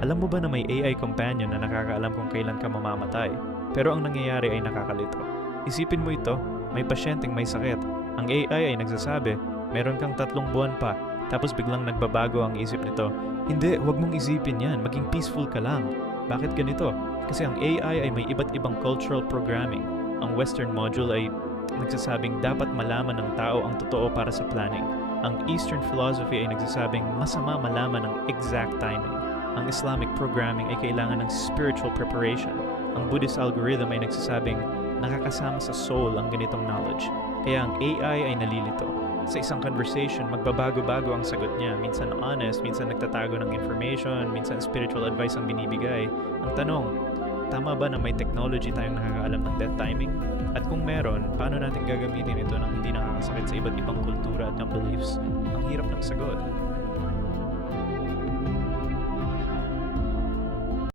Alam mo ba na may AI companion na nakakaalam kung kailan ka mamamatay? Pero ang nangyayari ay nakakalito. Isipin mo ito, may pasyenteng may sakit. Ang AI ay nagsasabi, meron kang 3 buwan pa. Tapos biglang nagbabago ang isip nito. Hindi, huwag mong isipin yan, maging peaceful ka lang. Bakit ganito? Kasi ang AI ay may iba't ibang cultural programming. Ang Western module ay nagsasabing dapat malaman ng tao ang totoo para sa planning. Ang Eastern philosophy ay nagsasabing masama malaman ang exact timing. Ang Islamic programming ay kailangan ng spiritual preparation. Ang Buddhist algorithm ay nagsasabing nakakasama sa soul ang ganitong knowledge. Kaya ang AI ay nalilito. Sa isang conversation, magbabago-bago ang sagot niya. Minsan honest, minsan nagtatago ng information, minsan spiritual advice ang binibigay. Ang tanong, tama ba na may technology tayong nakakaalam ng death timing? At kung meron, paano natin gagamitin ito nang hindi nakakasakit sa iba't ibang kultura at ng beliefs? Ang hirap ng sagot.